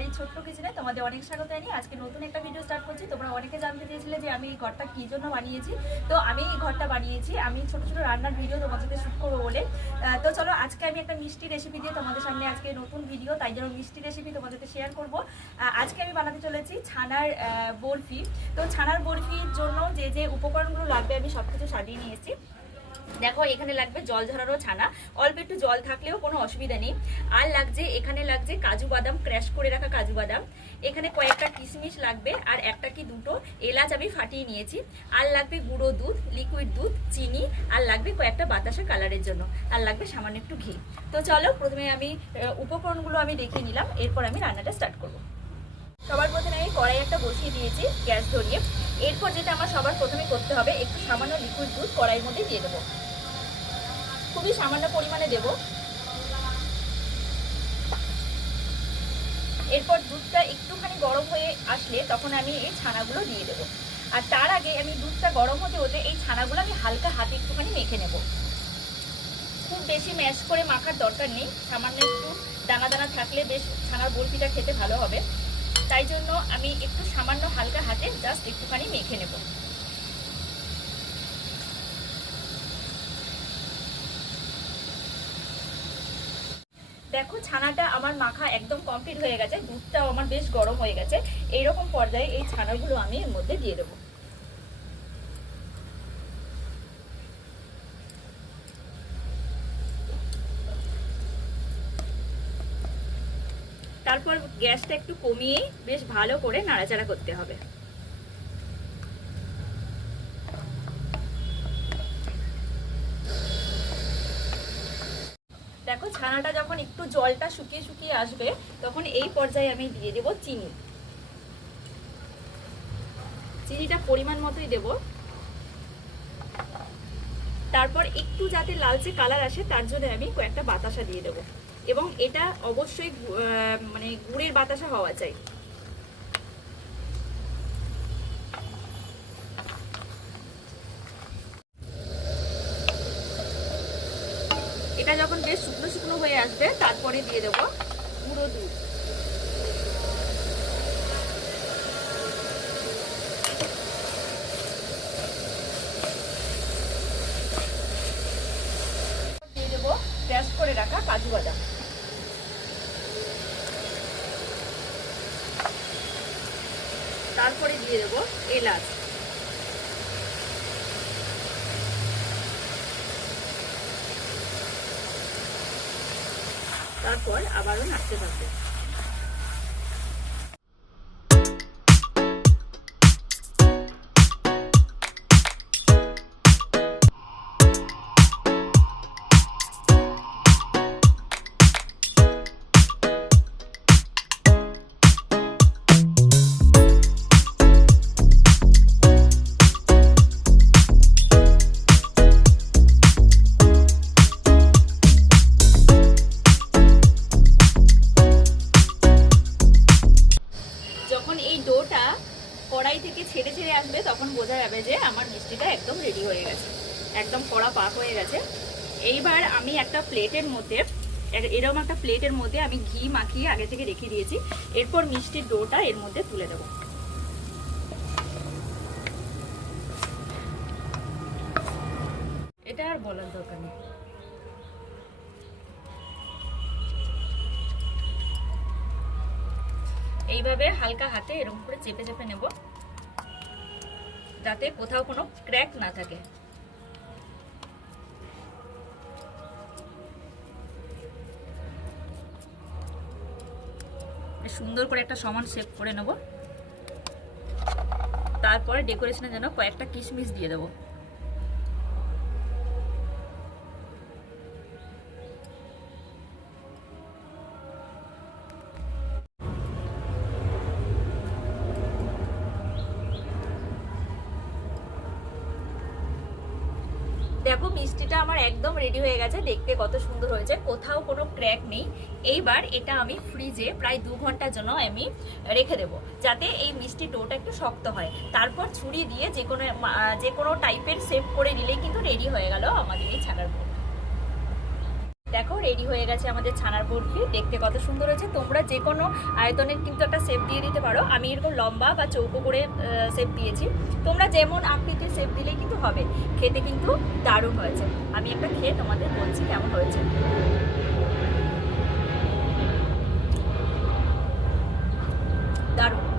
আমার এই ছোট্ট কিচেনে তোমাদের অনেক স্বাগত জানিয়ে আজকে নতুন একটা ভিডিও স্টার্ট করছি। তোমরা অনেকে জানতে চেয়েছিলে যে আমি এই ঘরটা কী জন্য বানিয়েছি। তো আমি এই ঘরটা বানিয়েছি। আমি ছোট ছোট রান্নার ভিডিও তোমাদের সাথে শ্যুট করব বলে। তো চলো, আজকে আমি একটা মিষ্টি রেসিপি দিয়ে তোমাদের সামনে আজকে নতুন ভিডিও তাই জন্য মিষ্টি রেসিপি তোমাদেরকে শেয়ার করব। আজকে আমি বানাতে চলেছি ছানার বরফি। তো ছানার বরফির জন্য যে যে উপকরণগুলো লাগবে আমি সব কিছু সাজিয়ে নিয়েছি। দেখো, এখানে লাগবে জল ঝরানো ছানা। অল্প একটু জল থাকলেও কোনো অসুবিধা নেই। আর লাগছে, এখানে লাগছে কাজু বাদাম, ক্র্যাশ করে রাখা কাজু বাদাম। এখানে কয়েকটা কিশমিশ লাগবে, আর একটা কি দুটো এলাচ আমি ফাটিয়ে নিয়েছি। আর লাগবে গুঁড়ো দুধ লিকুইড দুধ, চিনি, আর লাগবে কয়েকটা বাতাসা কালারের জন্য। আর লাগবে সামান্য একটু ঘি। তো চলো, প্রথমে আমি উপকরণগুলো আমি দেখিয়ে নিলাম। এরপর আমি রান্নাটা স্টার্ট করব। সবার প্রথমে আমি কড়াই একটা বসিয়ে দিয়েছি, গ্যাস ধরিয়ে। এরপর যেটা আমার সবার প্রথমে করতে হবে, একটু সামান্য লিকুইড দুধ কড়াইয়ের মধ্যে দিয়ে দেবো। খুবই সামান্য পরিমাণে দেব। এরপর দুধটা একটুখানি গরম হয়ে আসলে তখন আমি এই ছানাগুলো দিয়ে দেবো। আর তার আগে আমি দুধটা গরম হতে হতে এই ছানাগুলো আমি হালকা হাতে একটুখানি মেখে নেব। খুব বেশি ম্যাশ করে মাখার দরকার নেই, সামান্য একটু দানা দানা থাকলে বেশ ছানার বরফিটা খেতে ভালো হবে। তাই জন্য আমি একটু সামান্য হালকা হাতে জাস্ট একটুখানি মেখে নেব। দেখো, ছানাটা আমার মাখা একদম কমপ্লিট হয়ে গেছে, দুধটাও আমার বেশ গরম হয়ে গেছে। এইরকম পর্যায়ে এই ছানাগুলো আমি এর মধ্যে দিয়ে দেবো। তারপর গ্যাসটা একটু কমিয়ে বেশ ভালো করে নাড়াচাড়া করতে হবে। দেখো, ছানাটা যখন একটু জলটা শুকিয়ে শুকিয়ে আসবে, তখন এই পর্যায়ে আমি দিয়ে দেব চিনি। চিনিটা পরিমাণ মতোই দেব। তারপর একটু যাতে লালচে কালার আসে, তার জন্য আমি কয়েকটা বাতাসা দিয়ে দেবো। এবং এটা অবশ্যই মানে গুড়ের বাতাসা হওয়া চাই। এটা যখন বেশ শুকনো শুকনো হয়ে আসবে, তারপরে দিয়ে দেবো গুঁড়ো দুধ। করে রাখা কাজু বাদাম। তারপরে দিয়ে দেবো এলাচ। তারপর আবারও নাড়তে থাকবে। কড়াই থেকে ছেড়ে ছেড়ে আসবে, তখন বোঝা যাবে যে আমার মিষ্টিটা একদম রেডি হয়ে গেছে। একদম কড়া পাক হয়ে গেছে। এইবার আমি একটা প্লেটের মধ্যে এরকম একটা প্লেটের মধ্যে আমি ঘি মাখিয়ে আগে থেকে রেখে দিয়েছি। এরপর মিষ্টির ডোটা এর মধ্যে তুলে দেবো। এটা আর বলার দরকার নেই। এইভাবে হালকা হাতে এরকম করে চেপে চেপে নেব, যাতে কোথাও কোনো ক্র্যাক না থাকে। সুন্দর করে একটা সমান শেপ করে নেব। তারপরে ডেকোরেশনের যেন কয়েকটা কিশমিশ দিয়ে দেবো। দেখো, মিষ্টিটা আমার একদম রেডি হয়ে গেছে। দেখতে কত সুন্দর হয়েছে। কোথাও কোনো ক্র্যাক নেই। এইবার এটা আমি ফ্রিজে প্রায় দু ঘণ্টার জন্য আমি রেখে দেবো, যাতে এই মিষ্টি ডোটা একটু শক্ত হয়। তারপর ছুরি দিয়ে যে কোনো যে কোনো টাইপের শেপ করে নিলেই কিন্তু রেডি হয়ে গেল আমাদের এই ছানার বোর্ড দেখো রেডি হয়ে গেছে আমাদের ছানার বরফি। দেখতে কত সুন্দর হয়েছে। তোমরা যে কোনো আয়তনের কিন্তু একটা সেপ দিয়ে দিতে পারো। আমি এরকম লম্বা বা চৌকো করে সেপ দিয়েছি। তোমরা যেমন আকৃতি সেপ দিলেই কিন্তু হবে। খেতে কিন্তু দারুণ হয়েছে। আমি একটা খেয়ে তোমাদের বলছি কেমন হয়েছে। দারুণ।